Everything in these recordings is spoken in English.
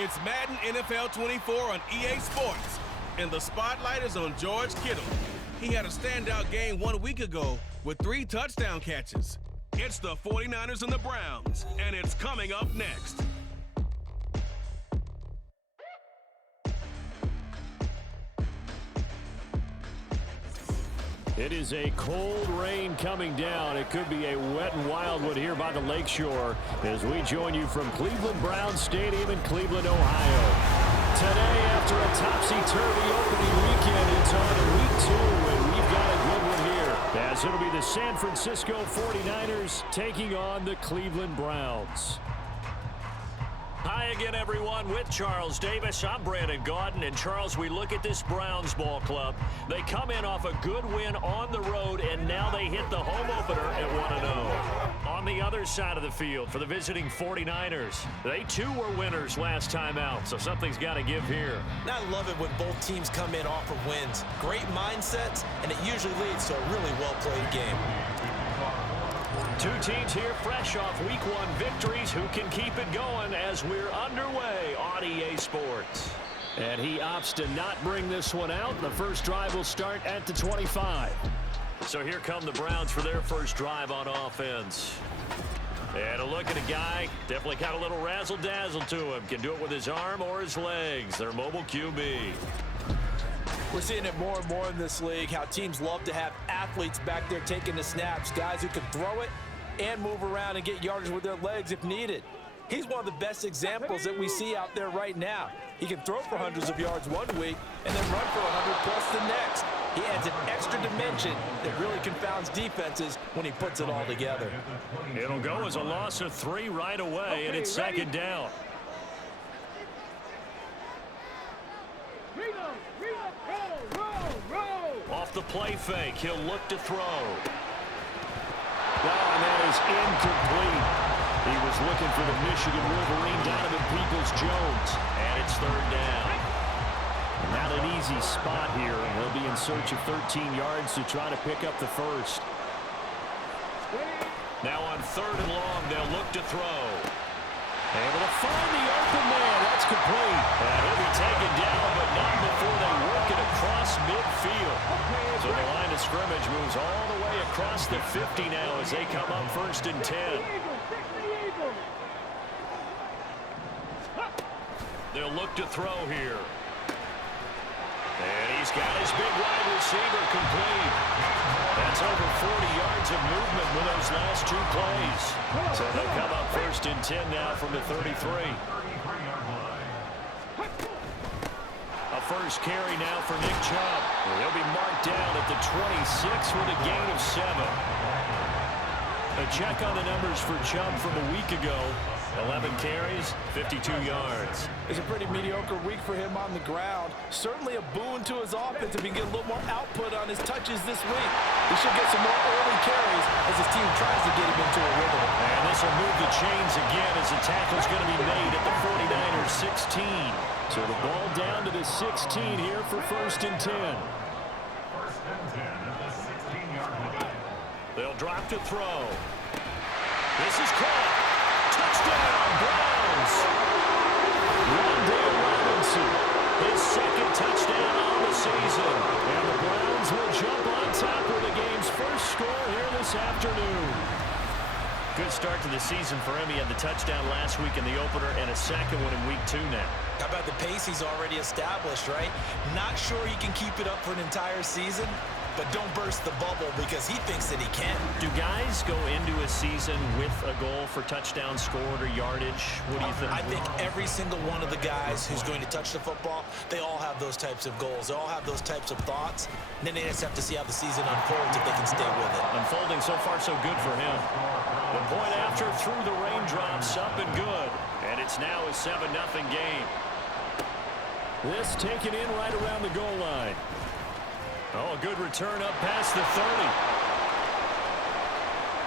It's Madden NFL 24 on EA Sports, and the spotlight is on George Kittle. He had a standout game 1 week ago with 3 touchdown catches. It's the 49ers and the Browns, and it's coming up next. It is a cold rain coming down. It could be a wet and wild one here by the lakeshore as we join you from Cleveland Browns Stadium in Cleveland, Ohio. Today, after a topsy-turvy opening weekend, it's on to week 2, and we've got a good one here, as it'll be the San Francisco 49ers taking on the Cleveland Browns. Hi again, everyone. With Charles Davis, I'm Brandon Gaudin. And Charles, we look at this Browns ball club. They come in off a good win on the road, and now they hit the home opener at 1-0. On the other side of the field for the visiting 49ers, they too were winners last time out, so something's got to give here. And I love it when both teams come in off of wins. Great mindsets, and it usually leads to a really well-played game. Two teams here fresh off Week 1 victories. Who can keep it going as we're underway on EA Sports? And he opts to not bring this one out. The first drive will start at the 25. So here come the Browns for their first drive on offense. And a look at a guy, definitely got a little razzle-dazzle to him. Can do it with his arm or his legs. Their mobile QB. We're seeing it more and more in this league, how teams love to have athletes back there taking the snaps, guys who can throw it and move around and get yardage with their legs if needed. He's one of the best examples that we see out there right now. He can throw for hundreds of yards 1 week and then run for 100 plus the next. He adds an extra dimension that really confounds defenses when he puts it all together. It'll go as a loss of 3 right away, and it's second down. Off the play fake, he'll look to throw. And that is incomplete. He was looking for the Michigan Wolverine, Donovan Peoples-Jones. And it's third down. Not an easy spot here. He'll be in search of 13 yards to try to pick up the first. Now on 3rd and long, they'll look to throw. Able to find the open man. That's complete. And he'll be taken down, but not before they work it across midfield. So the line of scrimmage moves all the way across the 50 now as they come up 1st and 10. They'll look to throw here. And he's got his big wide receiver complete. That's over 40 yards of movement with those last 2 plays. So they'll come up 1st and 10 now from the 33. A first carry now for Nick Chubb. He'll be marked down at the 26 with a gain of 7. A check on the numbers for Chubb from a week ago. 11 carries, 52 yards. It's a pretty mediocre week for him on the ground. Certainly a boon to his offense if he can get a little more output on his touches this week. He should get some more early carries as his team tries to get him into a rhythm. And this will move the chains again as the tackle's going to be made at the 49ers 16. So the ball down to the 16 here for 1st and 10. They'll drop to throw. This is caught. Touchdown, Browns! Wan'Dale Robinson, His 2nd touchdown on the season. and the Browns will jump on top with the game's first score here this afternoon. Good start to the season for him. He had the touchdown last week in the opener and a 2nd one in week 2 now. How about the pace he's already established, right? Not sure he can keep it up for an entire season, but don't burst the bubble because he thinks that he can. Do guys go into a season with a goal for touchdown scored or yardage? What do you think? I think every single one of the guys who's going to touch the football, they all have those types of goals. They all have those types of thoughts. And then they just have to see how the season unfolds if they can stay with it. Unfolding so far so good for him. The point after through the raindrops, up and good. And it's now a 7-0 game. This taken in right around the goal line. Oh, a good return up past the 30.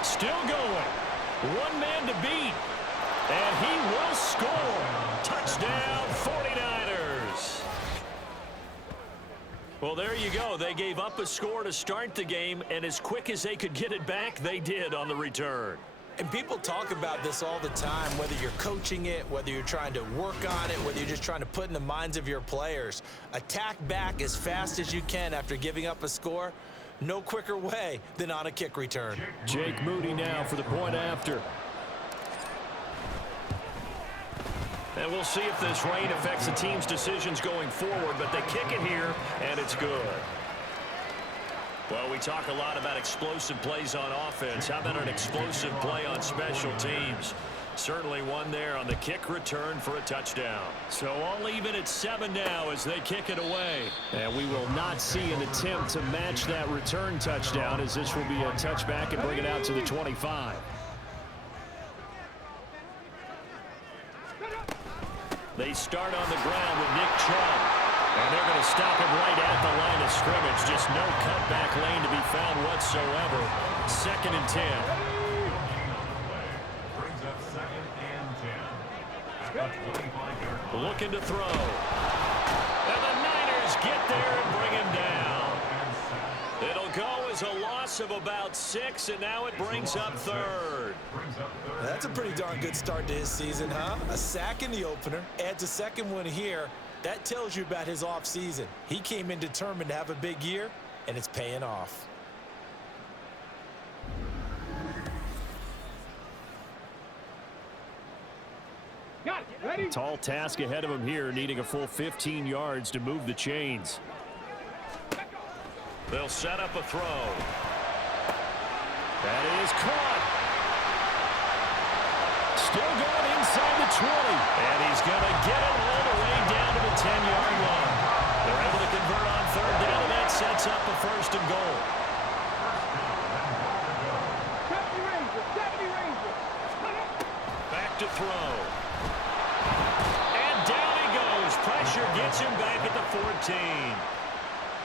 Still going. 1 man to beat. And he will score. Touchdown, 49ers. Well, there you go. They gave up a score to start the game, and as quick as they could get it back, they did on the return. And people talk about this all the time, whether you're coaching it, whether you're trying to work on it, whether you're just trying to put in the minds of your players. Attack back as fast as you can after giving up a score. No quicker way than on a kick return. Jake Moody now for the point after. And we'll see if this rain affects the team's decisions going forward, but they kick it here, and it's good. Well, we talk a lot about explosive plays on offense. How about an explosive play on special teams? Certainly one there on the kick return for a touchdown. So all even at 7 now as they kick it away. And we will not see an attempt to match that return touchdown, as this will be a touchback and bring it out to the 25. They start on the ground with Nick Chubb. And they're going to stop him right at the line of scrimmage. Just no cutback lane to be found whatsoever. 2nd and 10. Brings up 2nd and 10. Looking to throw. And the Niners get there and bring him down. It'll go as a loss of about 6, and now it brings up 3rd. That's a pretty darn good start to his season, huh? A sack in the opener, adds a 2nd one here. That tells you about his offseason. He came in determined to have a big year, and it's paying off. Tall task ahead of him here, needing a full 15 yards to move the chains. They'll set up a throw. That is caught. Still going inside the 20. And he's going to get it all the way down to the 10-yard line. They're able to convert on 3rd down, and that sets up a 1st and goal. Back to throw. And down he goes. Pressure gets him back at the 14.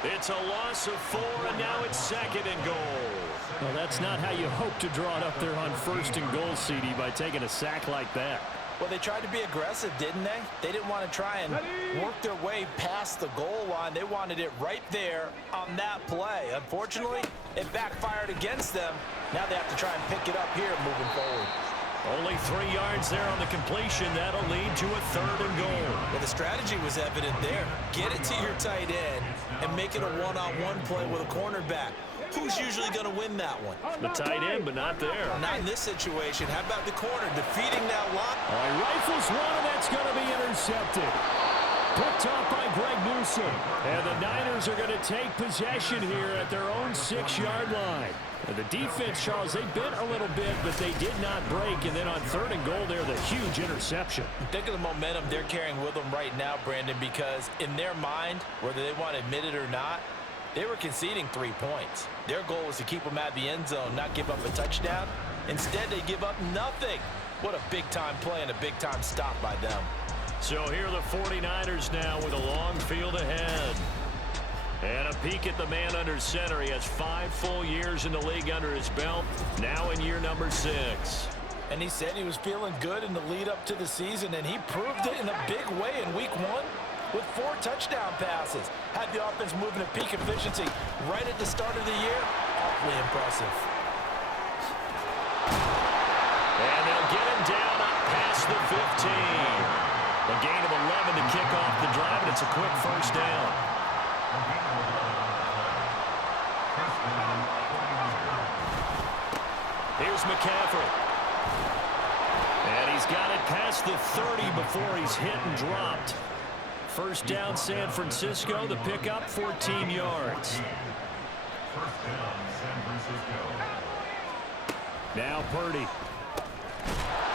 It's a loss of 4, and now it's 2nd and goal. Well, that's not how you hope to draw it up there on 1st and goal, CD, by taking a sack like that. Well, they tried to be aggressive, didn't they? They didn't want to try and work their way past the goal line. They wanted it right there on that play. Unfortunately, it backfired against them. Now they have to try and pick it up here moving forward. Only 3 yards there on the completion. That'll lead to a 3rd and goal. Well, the strategy was evident there. Get it to your tight end and make it a one-on-one play with a cornerback. Who's usually going to win that one? The tight end, but not there. Not in this situation. How about the corner defeating that line? All right, rifles one, and that's going to be intercepted. Picked off by Greg Newsome. And the Niners are going to take possession here at their own 6-yard line. And the defense, Charles, they bit a little bit, but they did not break. And then on 3rd and goal there, the huge interception. Think of the momentum they're carrying with them right now, Brandon, because in their mind, whether they want to admit it or not, they were conceding 3 points. Their goal was to keep them out of the end zone, not give up a touchdown. Instead, they give up nothing. What a big-time play and a big-time stop by them. So here are the 49ers now with a long field ahead. And a peek at the man under center. He has 5 full years in the league under his belt, now in year number 6. And he said he was feeling good in the lead up to the season, and he proved it in a big way in week 1 with 4 touchdown passes. Had the offense moving at peak efficiency right at the start of the year. Awfully impressive. And they'll get him down up past the 15. A gain of 11 to kick off the drive, and it's a quick 1st down. Here's McCaffrey. And he's got it past the 30 before he's hit and dropped. 1st down, San Francisco. The pickup, 14 yards. Now Purdy.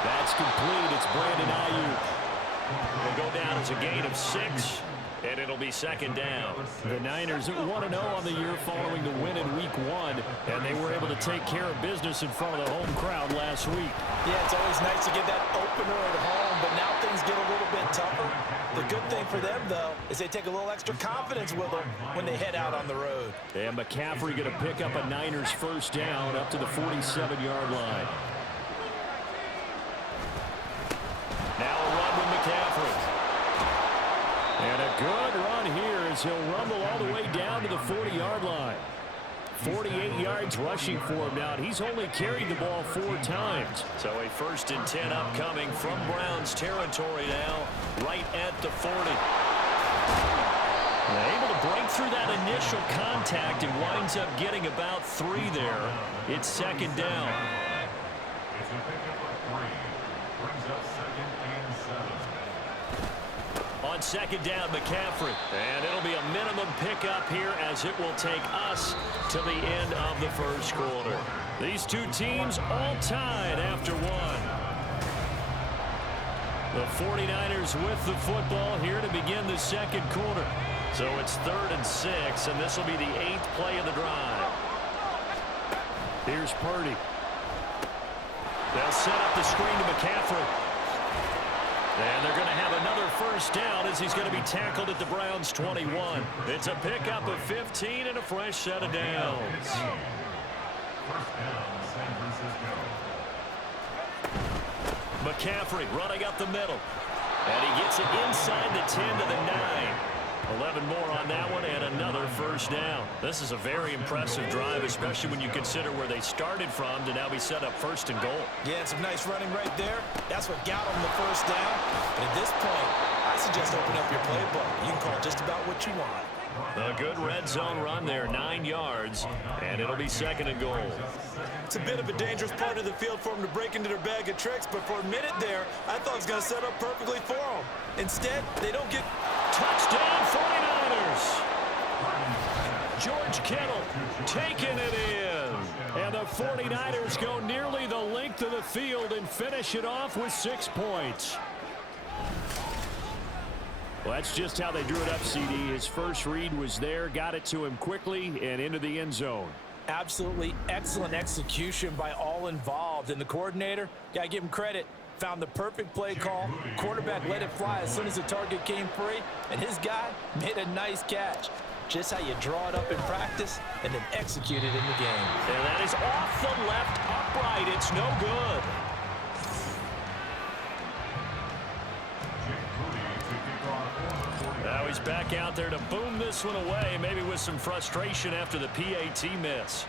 That's complete. It's Brandon Ayuk. Will go down as a gain of 6. And it'll be 2nd down. The Niners 1-0 on the year following the win in week 1, and they were able to take care of business in front of the home crowd last week. Yeah, it's always nice to get that opener at home, but now things get a little bit tougher. The good thing for them, though, is they take a little extra confidence with them when they head out on the road. And McCaffrey going to pick up a Niners 1st down up to the 47-yard line. Now a run with McCaffrey. And a good run here as he'll rumble all the way down to the 40-yard line. 48 yards rushing for him now, and he's only carried the ball 4 times. So a 1st and 10 upcoming from Browns territory now, right at the 40. Able to break through that initial contact and winds up getting about 3 there. It's 2nd down. It's a pickup of 3. Brings up 2nd and 7. On 2nd down, McCaffrey. And it'll be a minimum pickup here as it will take us to the end of the 1st quarter. These two teams all tied after 1. The 49ers with the football here to begin the 2nd quarter. So it's 3rd and 6, and this will be the 8th play of the drive. Here's Purdy. They'll set up the screen to McCaffrey. And they're going to have another 1st down as he's going to be tackled at the Browns' 21. It's a pickup of 15 and a fresh set of downs. 1st down, San Francisco. McCaffrey running up the middle. And he gets it inside the 10 to the 9. 11 more on that one and another 1st down. This is a very impressive drive, especially when you consider where they started from to now be set up 1st and goal. Yeah, and some nice running right there. That's what got them the 1st down. But at this point, I suggest open up your playbook. You can call just about what you want. A good red zone run there, 9 yards, and it'll be 2nd and goal. It's a bit of a dangerous part of the field for them to break into their bag of tricks, but for a minute there, I thought it was going to set up perfectly for them. Instead, they don't get... Touchdown 49ers! George Kittle taking it in. And the 49ers go nearly the length of the field and finish it off with 6 points. Well, that's just how they drew it up, CD. His first read was there, got it to him quickly and into the end zone. Absolutely excellent execution by all involved. And the coordinator, got to give him credit, found the perfect play call. Quarterback let it fly as soon as the target came free, and his guy made a nice catch. Just how you draw it up in practice and then execute it in the game. And that is off the left upright. It's no good. Now he's back out there to boom this one away, maybe with some frustration after the PAT miss.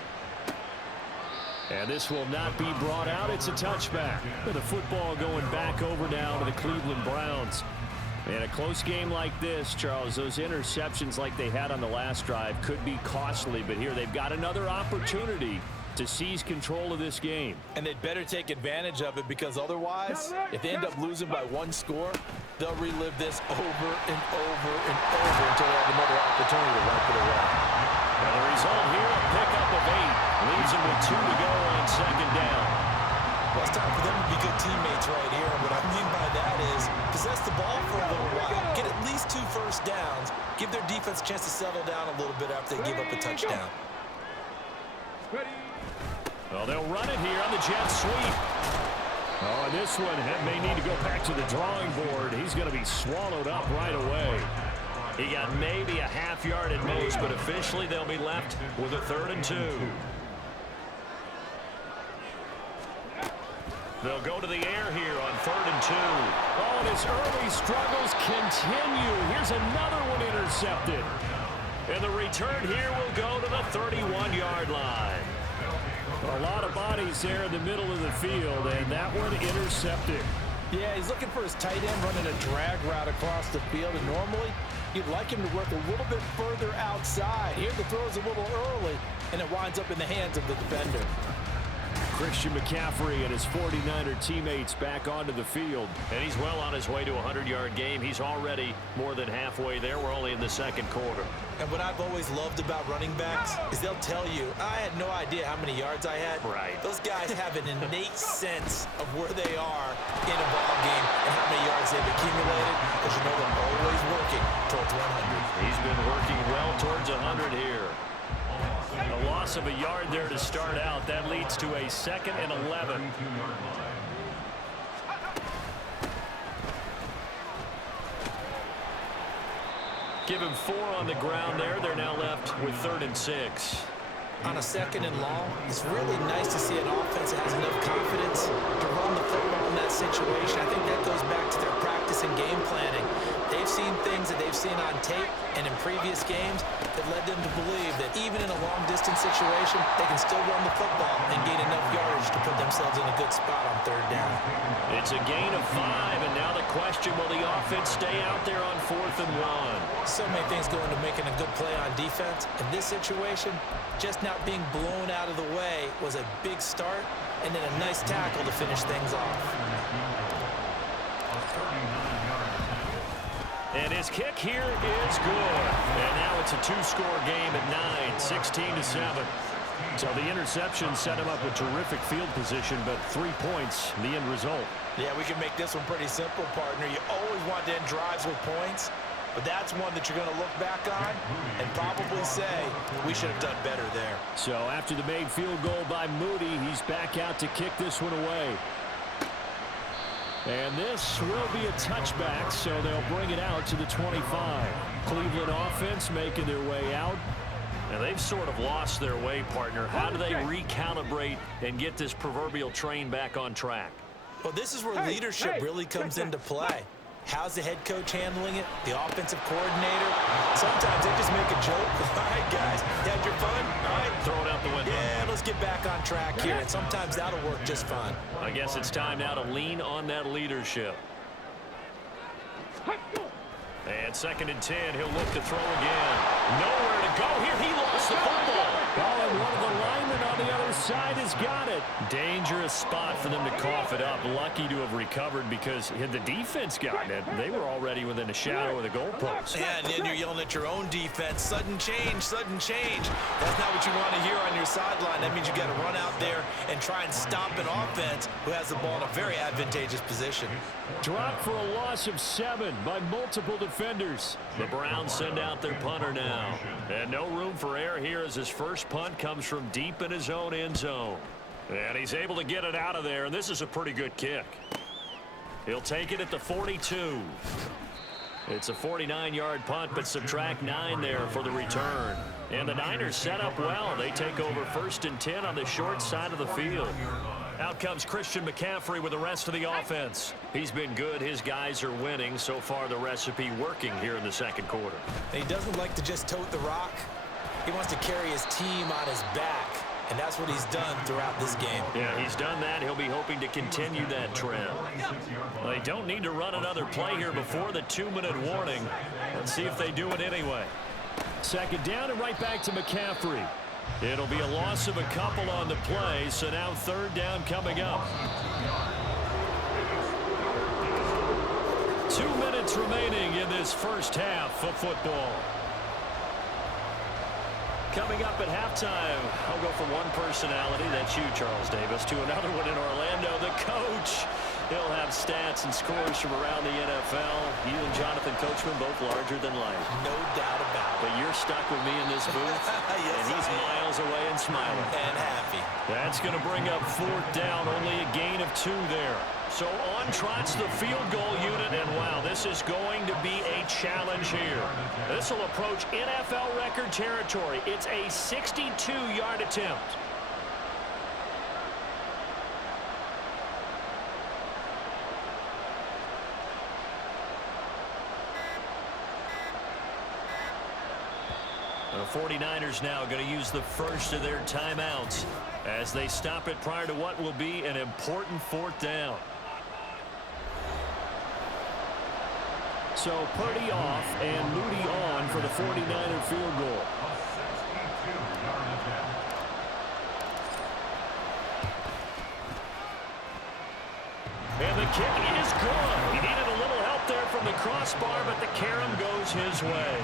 And this will not be brought out. It's a touchback. The football going back over now to the Cleveland Browns. And a close game like this, Charles, those interceptions like they had on the last drive could be costly. But here they've got another opportunity to seize control of this game. And they'd better take advantage of it, because otherwise, if they end up losing by 1 score, they'll relive this over and over and over until they have another opportunity to wipe it away. And the result here, a pickup of 8. Leaves them with 2 to go on 2nd down. Well, it's time for them to be good teammates right here. And what I mean by that is possess the ball for a little while, get at least 2 1st downs, give their defense a chance to settle down a little bit after they give up a touchdown. Well, they'll run it here on the jet sweep. Oh, and this one may need to go back to the drawing board. He's going to be swallowed up right away. He got maybe a half yard at most, but officially they'll be left with a 3rd and 2. They'll go to the air here on 3rd and 2. Oh, and his early struggles continue. Here's another one intercepted. And the return here will go to the 31-yard line. A lot of bodies there in the middle of the field, and that one intercepted. Yeah, he's looking for his tight end running a drag route across the field, and normally you'd like him to work a little bit further outside. Here the throw is a little early, and it winds up in the hands of the defender. Christian McCaffrey and his 49er teammates back onto the field. And he's well on his way to a 100-yard game. He's already more than halfway there. We're only in the 2nd quarter. And what I've always loved about running backs is they'll tell you, I had no idea how many yards I had. Right. Those guys have an innate sense of where they are in a ball game and how many yards they've accumulated, because you know they're always working towards 100. He's been working well towards 100 here. A loss of a yard there to start out. That leads to a 2nd and 11. Give him 4 on the ground there. They're now left with 3rd and 6. On a 2nd and long, it's really nice to see an offense that has enough confidence to run the football in that situation. I think that goes back to their practice and game planning. They They've seen things that they've seen on tape and in previous games that led them to believe that even in a long-distance situation, they can still run the football and gain enough yardage to put themselves in a good spot on third down. It's a gain of 5, and now the question, will the offense stay out there on 4th and 1? So many things go into making a good play on defense. In this situation, just not being blown out of the way was a big start, and then a nice tackle to finish things off. And his kick here is good. And now it's a 2-score game at 9, 16-7. So the interception set him up with terrific field position, but 3 points, the end result. Yeah, we can make this one pretty simple, partner. You always want to end drives with points, but that's one that you're going to look back on and probably say, we should have done better there. So after the made field goal by Moody, he's back out to kick this one away. And this will be a touchback, so they'll bring it out to the 25. Cleveland offense making their way out. And they've sort of lost their way, partner. How do they recalibrate and get this proverbial train back on track? Well, this is where leadership really comes into play. How's the head coach handling it? The offensive coordinator? Sometimes they just make a joke. All right, guys, you had your fun? All right. Throw it out the window. Yeah, let's get back on track here. And sometimes that'll work just fine. I guess it's time now to lean on that leadership. And 2nd and 10, he'll look to throw again. Nowhere to go here. He lost the football. Oh, and one of the linemen on the other side has got it. Dangerous spot for them to cough it up. Lucky to have recovered because had the defense gotten it, they were already within a shadow of the goalpost. Yeah, and then you're yelling at your own defense. Sudden change, sudden change. That's not what you want to hear on your sideline. That means you got to run out there and try and stop an offense who has the ball in a very advantageous position. Dropped for a loss of 7 by multiple defenders. The Browns send out their punter now. And no room for error here as his first punt comes from deep in his own end zone. And he's able to get it out of there, and this is a pretty good kick. He'll take it at the 42. It's a 49-yard punt, but subtract 9 there for the return. And the Niners set up well. They take over 1st and 10 on the short side of the field. Out comes Christian McCaffrey with the rest of the offense. He's been good. His guys are winning. So far, the recipe working here in the second quarter. And he doesn't like to just tote the rock. He wants to carry his team on his back. And that's what he's done throughout this game. Yeah, he's done that. He'll be hoping to continue that trend. They don't need to run another play here before the 2-minute warning. Let's see if they do it anyway. 2nd down and right back to McCaffrey. It'll be a loss of a couple on the play, so now 3rd down coming up. 2 minutes remaining in this first half of football. Coming up at halftime, I'll go from one personality, that's you, Charles Davis, to another one in Orlando, the coach. He'll have stats and scores from around the NFL. You and Jonathan Coachman both larger than life. No doubt about it. But you're stuck with me in this booth, Yes, and he's miles away and smiling. And happy. That's going to bring up 4th down, only a gain of 2 there. So on trots the field goal unit, and wow, this is going to be a challenge here. This will approach NFL record territory. It's a 62-yard attempt. The 49ers now going to use the first of their timeouts as they stop it prior to what will be an important 4th down. So Purdy off and Moody on for the 49er field goal. And the kick is good. He needed a little help there from the crossbar, but the carom goes his way.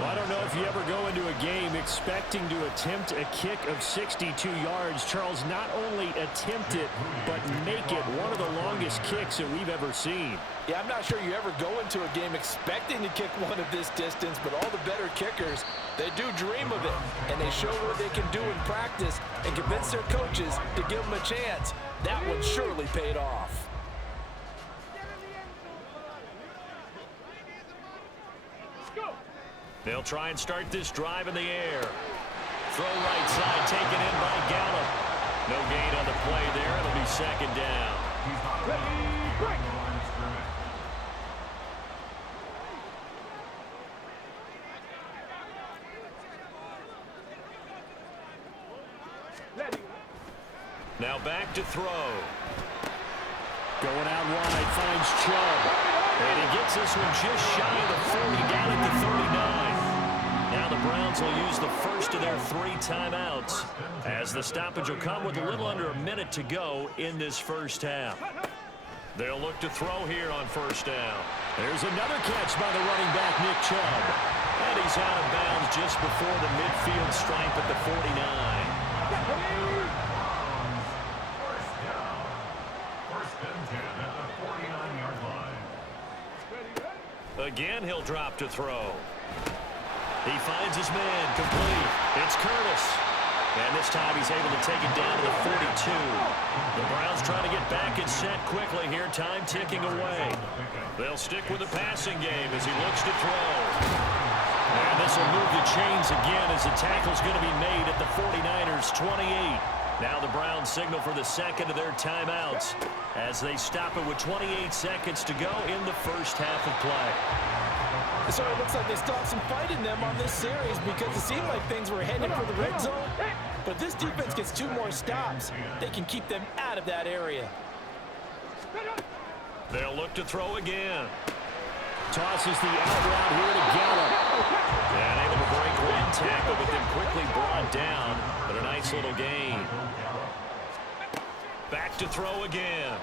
Well, I don't know if you ever go into a game expecting to attempt a kick of 62 yards. Charles, not only attempt it, but make it one of the longest kicks that we've ever seen. Yeah, I'm not sure you ever go into a game expecting to kick one of this distance, but all the better kickers, they do dream of it, and they show what they can do in practice and convince their coaches to give them a chance. That one surely paid off. They'll try and start this drive in the air. Throw right side, taken in by Gallup. No gain on the play there. It'll be 2nd down. Now back to throw. Going out wide, finds Chubb. And he gets this one just shy of the 40, down at the 39. Now the Browns will use the first of their 3 timeouts, as the stoppage will come with a little under a minute to go in this first half. They'll look to throw here on first down. There's another catch by the running back, Nick Chubb. And he's out of bounds just before the midfield stripe at the 49. Again, he'll drop to throw. He finds his man, complete. It's Curtis. And this time he's able to take it down to the 42. The Browns trying to get back and set quickly here, time ticking away. They'll stick with the passing game as he looks to throw. And this will move the chains again as the tackle's going to be made at the 49ers' 28. Now the Browns signal for the second of their timeouts as they stop it with 28 seconds to go in the first half of play. So it looks like they stopped some fight in them on this series because it seemed like things were headed for the red zone. But if this defense gets 2 more stops, they can keep them out of that area. They'll look to throw again. Tosses the out route here to Gallup. And able to break one tackle, but then quickly brought down. But a nice little gain. Back to throw again.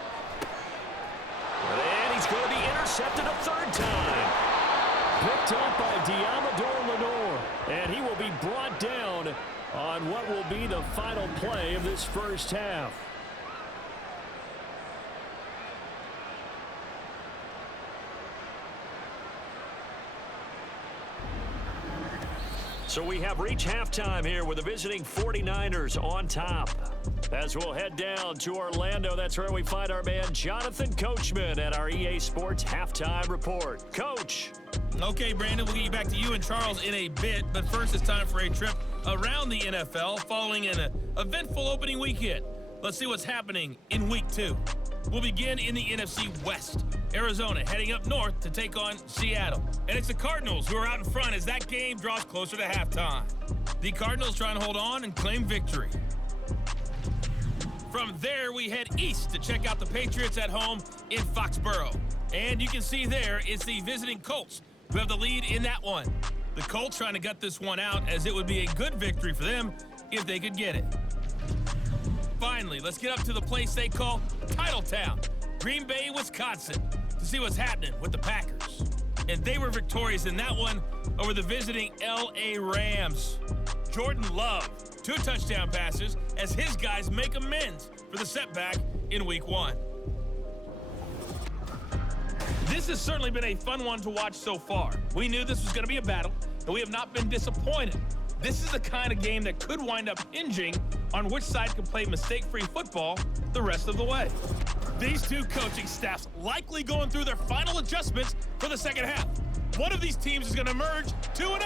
And he's going to be intercepted a 3rd time. Picked up by Deommodore Lenoir. And he will be brought down on what will be the final play of this first half. So we have reached halftime here with the visiting 49ers on top. As we'll head down to Orlando, that's where we find our man Jonathan Coachman at our EA Sports Halftime Report. Coach. Okay, Brandon, we'll get you back to you and Charles in a bit, but first it's time for a trip around the NFL following an eventful opening weekend. Let's see what's happening in Week 2. We'll begin in the NFC West. Arizona heading up north to take on Seattle. And it's the Cardinals who are out in front as that game draws closer to halftime. The Cardinals trying to hold on and claim victory. From there, we head east to check out the Patriots at home in Foxborough. And you can see there, it's the visiting Colts who have the lead in that one. The Colts trying to gut this one out as it would be a good victory for them if they could get it. Finally, let's get up to the place they call Titletown, Green Bay, Wisconsin, to see what's happening with the Packers. And they were victorious in that one over the visiting L.A. Rams. Jordan Love, 2 touchdown passes as his guys make amends for the setback in Week 1. This has certainly been a fun one to watch so far. We knew this was going to be a battle, and we have not been disappointed. This is the kind of game that could wind up hinging on which side can play mistake-free football the rest of the way. These 2 coaching staffs likely going through their final adjustments for the second half. One of these teams is going to emerge 2-0.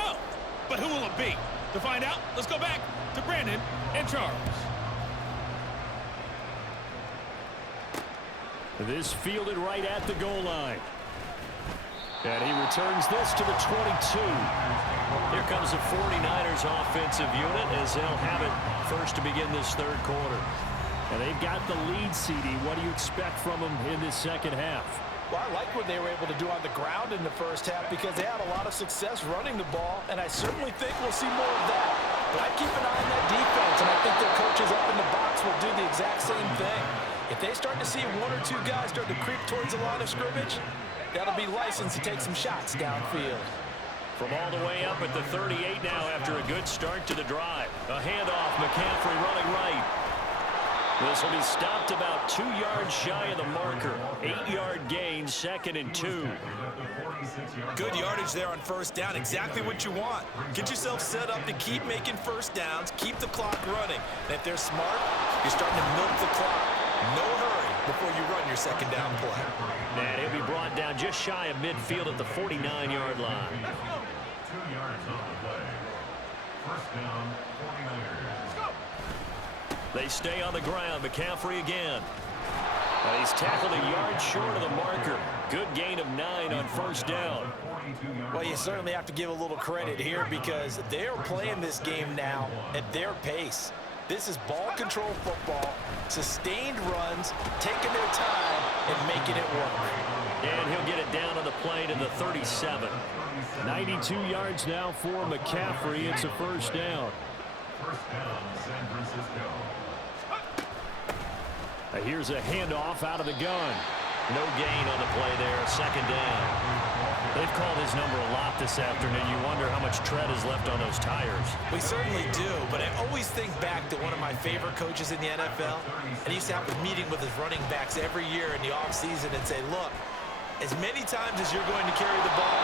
But who will it be? To find out, let's go back to Brandon and Charles. This fielded right at the goal line. And he returns this to the 22. Here comes the 49ers offensive unit as they'll have it first to begin this 3rd quarter. And they've got the lead, CD. What do you expect from them in this second half? Well, I like what they were able to do on the ground in the first half because they had a lot of success running the ball, and I certainly think we'll see more of that. But I keep an eye on that defense, and I think their coaches up in the box will do the exact same thing. If they start to see 1 or 2 guys start to creep towards the line of scrimmage, that'll be licensed to take some shots downfield. From all the way up at the 38 now after a good start to the drive. A handoff, McCaffrey running right. This will be stopped about 2 yards shy of the marker. 8-yard gain, 2nd and 2. Good yardage there on first down. Exactly what you want. Get yourself set up to keep making first downs, keep the clock running. And if they're smart, you're starting to milk the clock. No hurry before you run your second down play. And he'll be brought down just shy of midfield at the 49-yard line. 2 yards on the play. First down, 49ers. They stay on the ground. McCaffrey again. And he's tackled a yard short of the marker. Good gain of 9 on first down. Well, you certainly have to give a little credit here because they're playing this game now at their pace. This is ball control football, sustained runs, taking their time, and making it work. And he'll get it down on the play to the 37. 92 yards now for McCaffrey. It's a first down. First down, San Francisco. Here's a handoff out of the gun. No gain on the play there. Second down. They've called his number a lot this afternoon. You wonder how much tread is left on those tires. We certainly do, but I always think back to one of my favorite coaches in the NFL. And he used to have a meeting with his running backs every year in the offseason and say, look, as many times as you're going to carry the ball,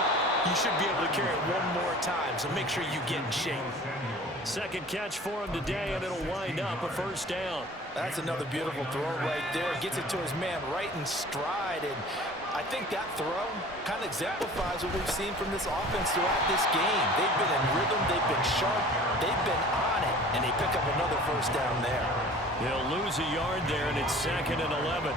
you should be able to carry it one more time, so make sure you get in shape. Second catch for him today, and it'll wind up a first down. That's another beautiful throw right there. Gets it to his man right in stride. And I think that throw kind of exemplifies what we've seen from this offense throughout this game. They've been in rhythm. They've been sharp. They've been on it. And they pick up another first down there. He'll lose a yard there, and it's 2nd and 11.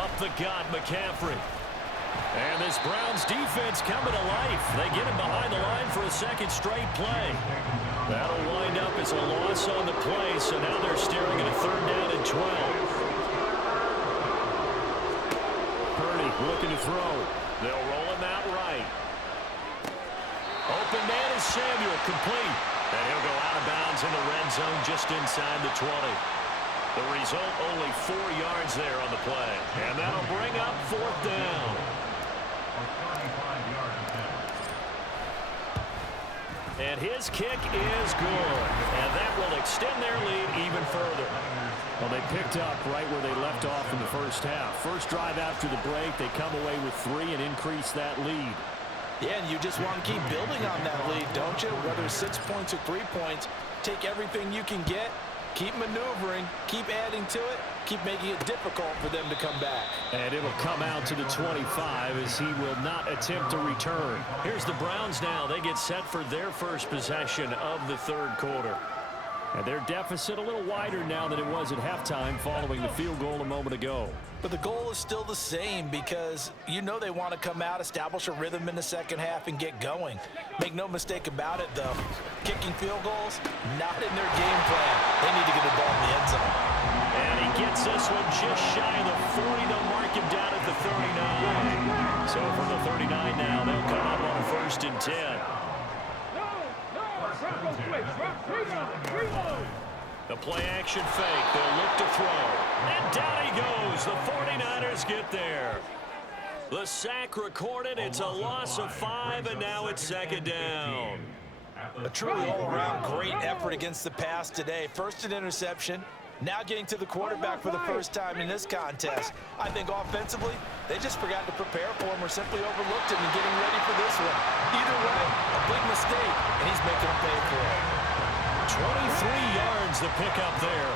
Up the gut, McCaffrey. And this Browns defense coming to life. They get him behind the line for a second straight play. That'll wind up as a loss on the play, so now they're staring at a 3rd down and 12. Purdy looking to throw. They'll roll him out right. Open man is Samuel, complete. And he'll go out of bounds in the red zone just inside the 20. The result, only 4 yards there on the play. And that'll bring up 4th down. And his kick is good. And that will extend their lead even further. Well, they picked up right where they left off in the first half. First drive after the break, they come away with 3 and increase that lead. Yeah, and you just want to keep building on that lead, don't you? Whether it's 6 points or 3 points, take everything you can get. Keep maneuvering, keep adding to it, keep making it difficult for them to come back. And it'll come out to the 25 as he will not attempt to return. Here's the Browns now. They get set for their first possession of the 3rd quarter. And their deficit a little wider now than it was at halftime following the field goal a moment ago. But the goal is still the same because you know they want to come out, establish a rhythm in the second half, and get going. Make no mistake about it, though. Kicking field goals, not in their game plan. They need to get the ball in the end zone. And he gets this one just shy of the 40. They'll mark him down at the 39. So from the 39 now, they'll come up on a 1st and 10. The play action fake. They'll look to throw. And down he goes. The 49ers get there. The sack recorded. It's a loss of 5, and now it's 2nd down. A truly all-around great effort against the pass today. First an interception. Now getting to the quarterback for the first time in this contest. I think offensively, they just forgot to prepare for him or simply overlooked him in getting ready for this one. Either way, a big mistake, and he's making him pay for it. 23 yards the pickup there.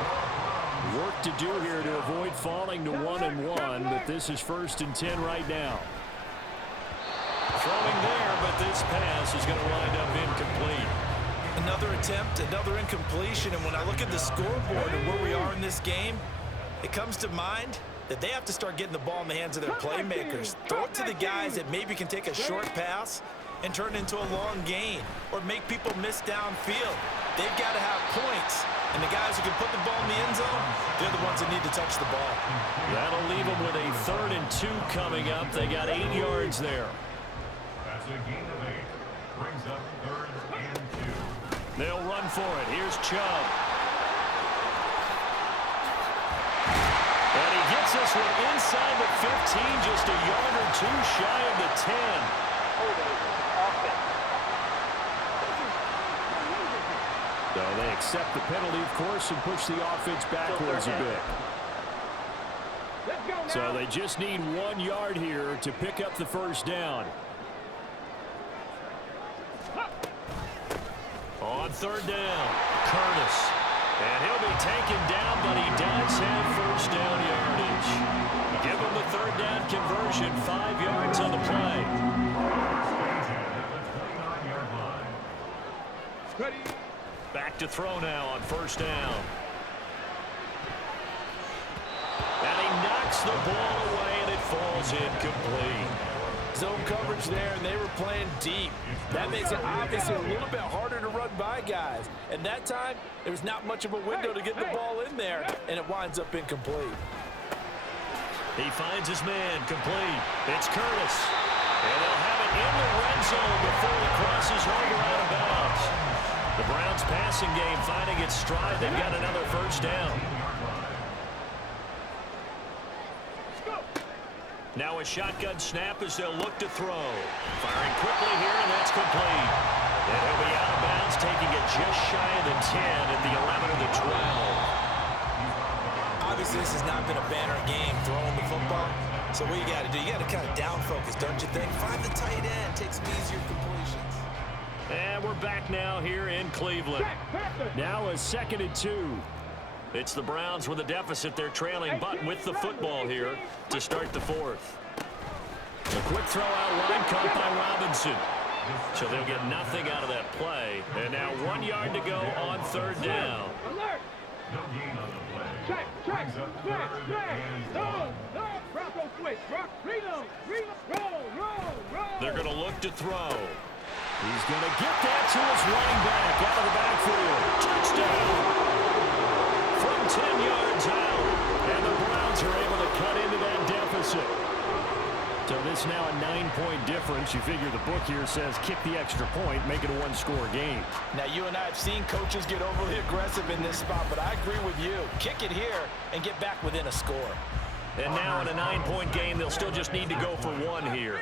Work to do here to avoid falling to 1-1, but this is 1st and 10 right now. Throwing there, but this pass is going to wind up incomplete. Another attempt, another incompletion, and when I look at the scoreboard and where we are in this game, it comes to mind that they have to start getting the ball in the hands of their playmakers. Throw it to the guys that maybe can take a short pass and turn it into a long gain or make people miss downfield. They've got to have points, and the guys who can put the ball in the end zone, they're the ones that need to touch the ball. That'll leave them with a 3rd and 2 coming up. They got 8 yards there. That's a gain of 8. Brings up 3rd and 2. They'll run for it. Here's Chubb. And he gets this one inside the 15, just a yard or 2 shy of the 10. So they accept the penalty, of course, and push the offense backwards a bit. So they just need 1 yard here to pick up the first down. On 3rd down, Curtis. And he'll be taken down, but he does have first down yardage. Give him the 3rd down conversion, 5 yards on the play. Back to throw now on 1st down. And he knocks the ball away, and it falls incomplete. Zone coverage there, and they were playing deep. That makes it obviously a little bit harder to run by guys. And that time, there was not much of a window to get the ball in there, and it winds up incomplete. He finds his man, complete. It's Curtis. And they'll have it in the red zone before it crosses over out of bounds. The Browns passing game finding its stride. They've got another first down. Now a shotgun snap as they'll look to throw. Firing quickly here, and that's complete. And he'll be out of bounds, taking it just shy of the 10 at the 11 of the 12. Obviously, this has not been a banner game throwing the football. So what you got to do, you got to kind of down focus, don't you think? Find the tight end, take some easier completions. And we're back now here in Cleveland. Now a 2nd and 2. It's the Browns with a deficit. They're trailing, but with the football here to start the 4th. A quick throw out line caught by Robinson. So they'll get nothing out of that play. And now 1 yard to go on 3rd down. No gain on the play. Brings up 3rd and long. They're going to look to throw. He's going to get that to his running back out of the backfield. Touchdown! From 10 yards out, and the Browns are able to cut into that deficit. So this now a 9-point difference. You figure the book here says kick the extra point, make it a one-score game. Now, you and I have seen coaches get overly aggressive in this spot, but I agree with you. Kick it here and get back within a score. And now in a 9-point game, they'll still just need to go for 1 here.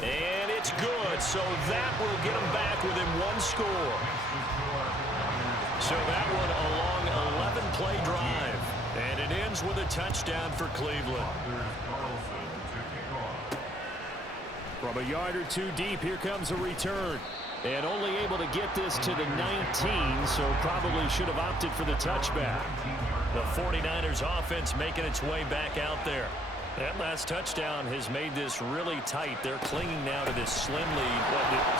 And it's good, so that will get them back within 1 score. So that one a long 11-play drive. And it ends with a touchdown for Cleveland. From a yard or 2 deep, here comes a return. And only able to get this to the 19, so probably should have opted for the touchback. The 49ers offense making its way back out there. That last touchdown has made this really tight. They're clinging now to this slim lead.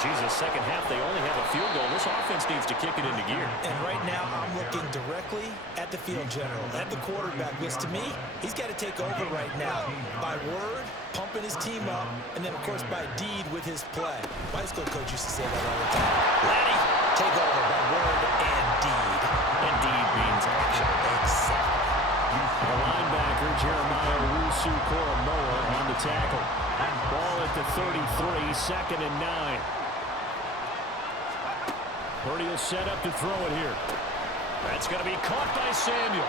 Jesus, second half, they only have a field goal. This offense needs to kick it into gear. And right now, I'm looking directly at the field general, at the quarterback, because to me, he's got to take over right now. By word, pumping his team up, and then, of course, by deed with his play. My high school coach used to say that all the time. Laddie, take over by word and deed. And deed means action. Exactly. The linebacker, Jeremiah Owusu-Koramoah, on the tackle. Ball at the 33, 2nd and 9. Purdy will set up to throw it here. That's going to be caught by Samuel.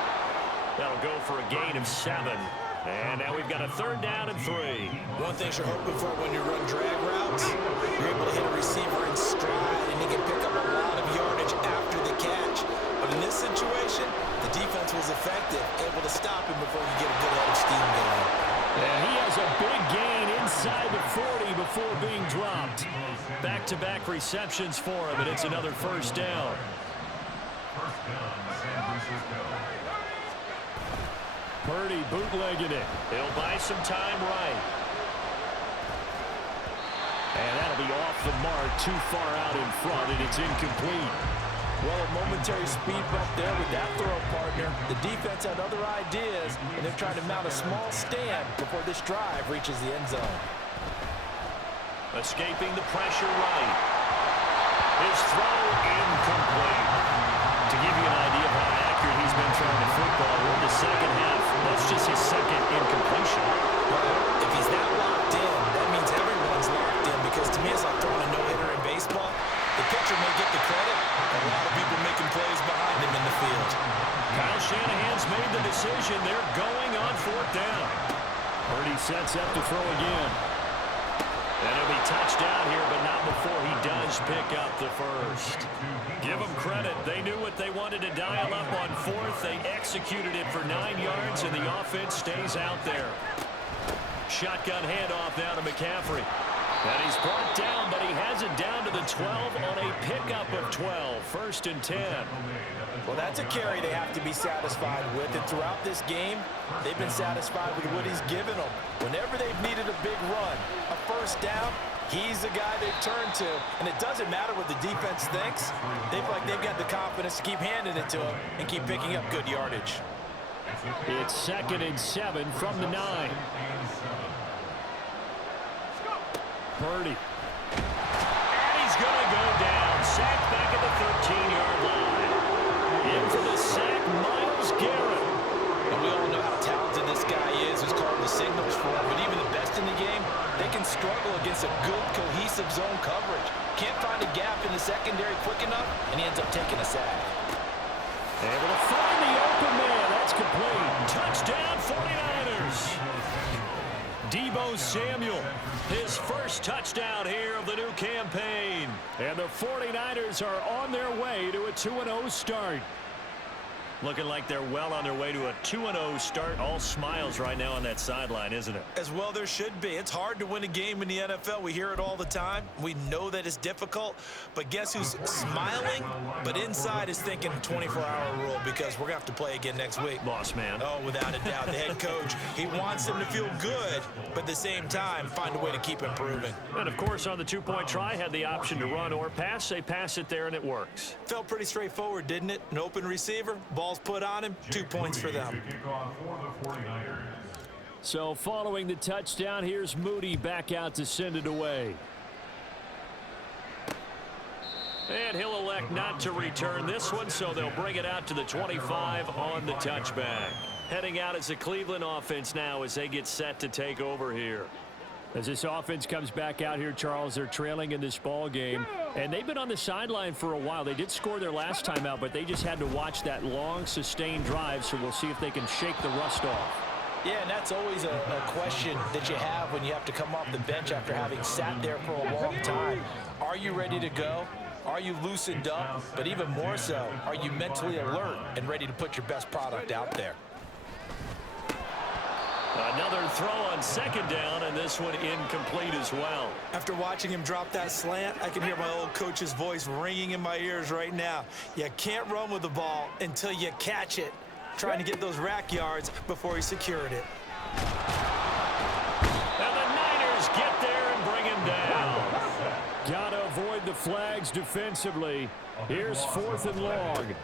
That'll go for a gain of 7. And now we've got a 3rd down and 3. One thing you're hoping for when you run drag routes, you're able to hit a receiver in stride, and he can pick up a lot of yardage after the catch. But in this situation, the defense was effective, able to stop him before you get a good head of steam going. And he has a big gain inside the 40 before being dropped. Back-to-back receptions for him, and it's another 1st down. First down, San Francisco. Purdy bootlegging it. He'll buy some time right. And that'll be off the mark, too far out in front, and it's incomplete. Well, a momentary speed bump there with that throw partner. The defense had other ideas, and they're trying to mount a small stand before this drive reaches the end zone. Escaping the pressure right. His throw incomplete. To give you an idea of how accurate he's been throwing the football, we're in the second half. That's just his 2nd incompletion. Well, if he's that locked in, that means everyone's locked in, because to me it's like throwing a no-hitter in baseball. The pitcher may get the credit, but a lot of people making plays behind him in the field. Kyle Shanahan's made the decision. They're going on 4th down. Purdy sets up to throw again. And he'll be touched down here, but not before he does pick up the 1st. Give them credit. They knew what they wanted to dial up on 4th. They executed it for 9 yards, and the offense stays out there. Shotgun handoff now to McCaffrey. And he's brought down, but he has it down to the 12 on a pickup of 12. 1st and 10. Well, that's a carry they have to be satisfied with. And throughout this game, they've been satisfied with what he's given them. Whenever they've needed a big run, a 1st down, he's the guy they've turned to. And it doesn't matter what the defense thinks. They feel like they've got the confidence to keep handing it to him and keep picking up good yardage. It's 2nd and 7 from the 9. Purdy. And he's going to go down. Sacked back at the 13-yard line. In for the sack, Myles Garrett. And we all know how talented this guy is who's calling the signals for him. But even the best in the game, they can struggle against a good, cohesive zone coverage. Can't find a gap in the secondary quick enough, and he ends up taking a sack. Able to find the open man. That's complete. Touchdown, 49ers. Deebo Samuel, his first touchdown here of the new campaign. And the 49ers are on their way to a 2-0 start. Looking like they're well on their way to a 2-0 start. All smiles right now on that sideline, isn't it? As well there should be. It's hard to win a game in the NFL. We hear it all the time. We know that it's difficult. But guess who's smiling? But inside is thinking 24-hour rule because we're going to have to play again next week. Boss man. Oh, without a doubt. The head coach, he wants them to feel good, but at the same time, find a way to keep improving. And, of course, on the two-point try, had the option to run or pass. They pass it there, and it works. Felt pretty straightforward, didn't it? An open receiver, ball's put on him, 2 points for them. So following the touchdown, here's Moody back out to send it away. And he'll elect not to return this one, so they'll bring it out to the 25 on the touchback. Heading out as the Cleveland offense now as they get set to take over here. As this offense comes back out here, Charles, they're trailing in this ball game, and they've been on the sideline for a while. They did score their last time out, but they just had to watch that long, sustained drive, so we'll see if they can shake the rust off. Yeah, and that's always a question that you have when you have to come off the bench after having sat there for a long time. Are you ready to go? Are you loosened up? But even more so, are you mentally alert and ready to put your best product out there? Another throw on second down, and this one incomplete as well. After watching him drop that slant, I can hear my old coach's voice ringing in my ears right now. You can't run with the ball until you catch it. Trying to get those rack yards before he secured it. And the Niners get there and bring him down. Gotta avoid the flags defensively. Here's 4th and long.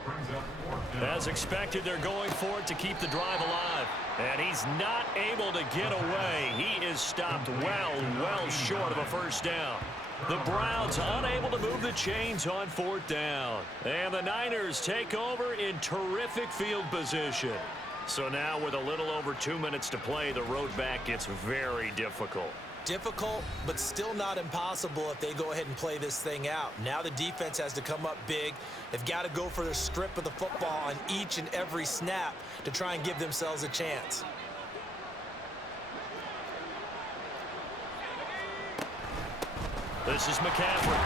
As expected, they're going for it to keep the drive alive. And he's not able to get away. He is stopped well short of a first down. The Browns unable to move the chains on 4th down. And the Niners take over in terrific field position. So now with a little over 2 minutes to play, the road back gets very difficult. Difficult, but still not impossible if they go ahead and play this thing out. Now the defense has to come up big. They've got to go for the strip of the football on each and every snap to try and give themselves a chance. This is McCaffrey.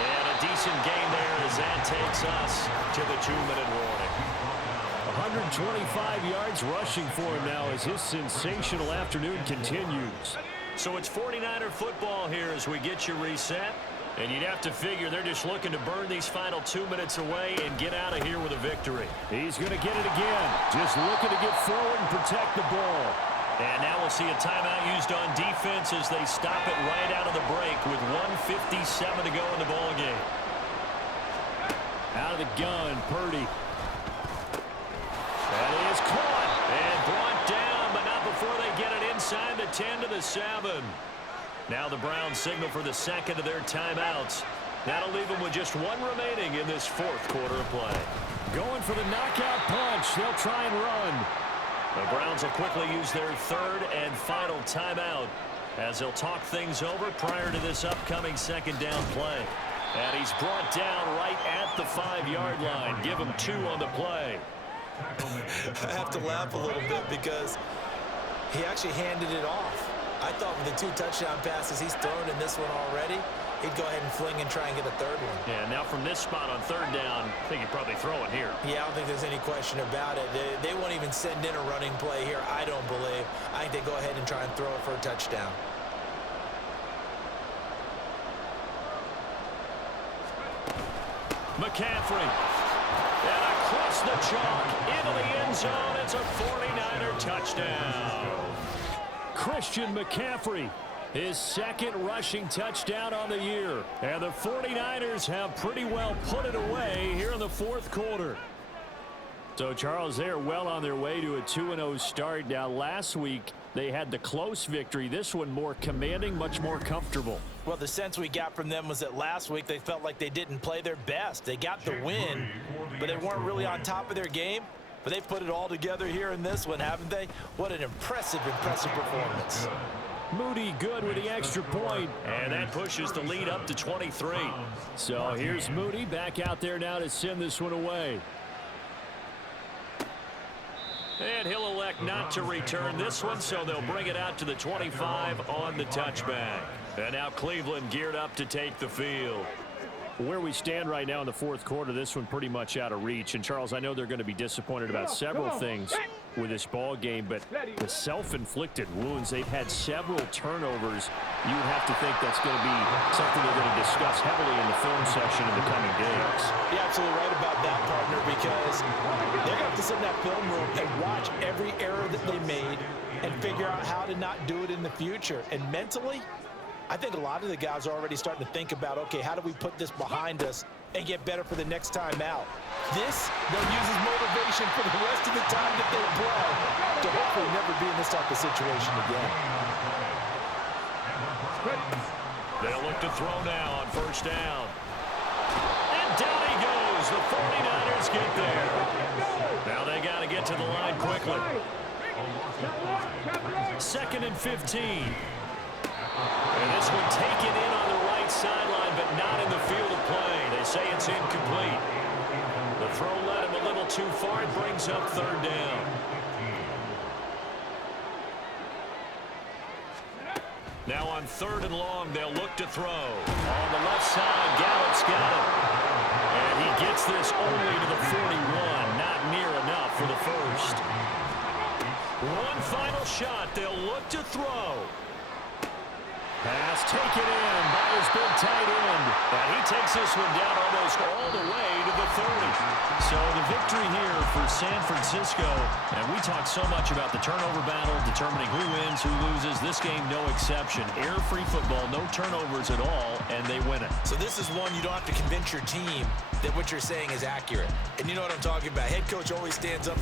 And a decent gain there as that takes us to the 2-minute warning. 125 yards rushing for him now as his sensational afternoon continues. So it's 49er football here as we get you reset. And you'd have to figure they're just looking to burn these final 2 minutes away and get out of here with a victory. He's going to get it again. Just looking to get forward and protect the ball. And now we'll see a timeout used on defense as they stop it right out of the break with 1:57 to go in the ball game. Out of the gun, Purdy. That is caught and brought down, but not before they get it inside the 10 to the 7. Now the Browns signal for the second of their timeouts. That'll leave them with just one remaining in this 4th quarter of play. Going for the knockout punch. They'll try and run. The Browns will quickly use their 3rd and final timeout as they'll talk things over prior to this upcoming 2nd down play. And he's brought down right at the 5-yard line. Give him 2 on the play. I have to laugh a little bit because he actually handed it off. I thought with the 2 touchdown passes he's thrown in this one already, he'd go ahead and fling and try and get a 3rd one. Yeah, now from this spot on 3rd down, I think he'd probably throw it here. Yeah, I don't think there's any question about it. They won't even send in a running play here, I don't believe. I think they go ahead and try and throw it for a touchdown. McCaffrey. And across the chalk into the end zone. It's a 49er touchdown. Christian McCaffrey, his 2nd rushing touchdown on the year. And the 49ers have pretty well put it away here in the 4th quarter. So, Charles, they're well on their way to a 2-0 start. Now, last week, they had the close victory. This one more commanding, much more comfortable. Well, the sense we got from them was that last week they felt like they didn't play their best. They got the win, but they weren't really on top of their game. But they put it all together here in this one, haven't they? What an impressive performance. Moody good with the extra point. And that pushes the lead up to 23. So here's Moody back out there now to send this one away. And he'll elect not to return this one, so they'll bring it out to the 25 on the touchback. And now Cleveland geared up to take the field. Where we stand right now in the fourth quarter, this one pretty much out of reach. And, Charles, I know they're going to be disappointed about several things with this ball game, but the self-inflicted wounds, they've had several turnovers. You would have to think that's going to be something they're going to discuss heavily in the film session in the coming days. You're absolutely right about that, partner, because they're going to have to sit in that film room and watch every error that they made and figure out how to not do it in the future. And mentally, I think a lot of the guys are already starting to think about, okay, how do we put this behind us and get better for the next time out? This, they'll use as motivation for the rest of the time that they play to hopefully never be in this type of situation again. They'll look to throw now on first down. And down he goes. The 49ers get there. Now they got to get to the line quickly. 2nd and 15. And this one taken in on the right sideline, but not in the field of play. They say it's incomplete. The throw led him a little too far. It brings up 3rd down. Now on 3rd and long, they'll look to throw. On the left side, Gallup's got it. And he gets this only to the 41. Not near enough for the first. One final shot. They'll look to throw. Pass taken in by his big tight end. And he takes this one down almost all the way to the 30. So the victory here for San Francisco. And we talk so much about the turnover battle, determining who wins, who loses. This game, no exception. Error-free football, no turnovers at all, and they win it. So this is one you don't have to convince your team that what you're saying is accurate. And you know what I'm talking about. Head coach always stands up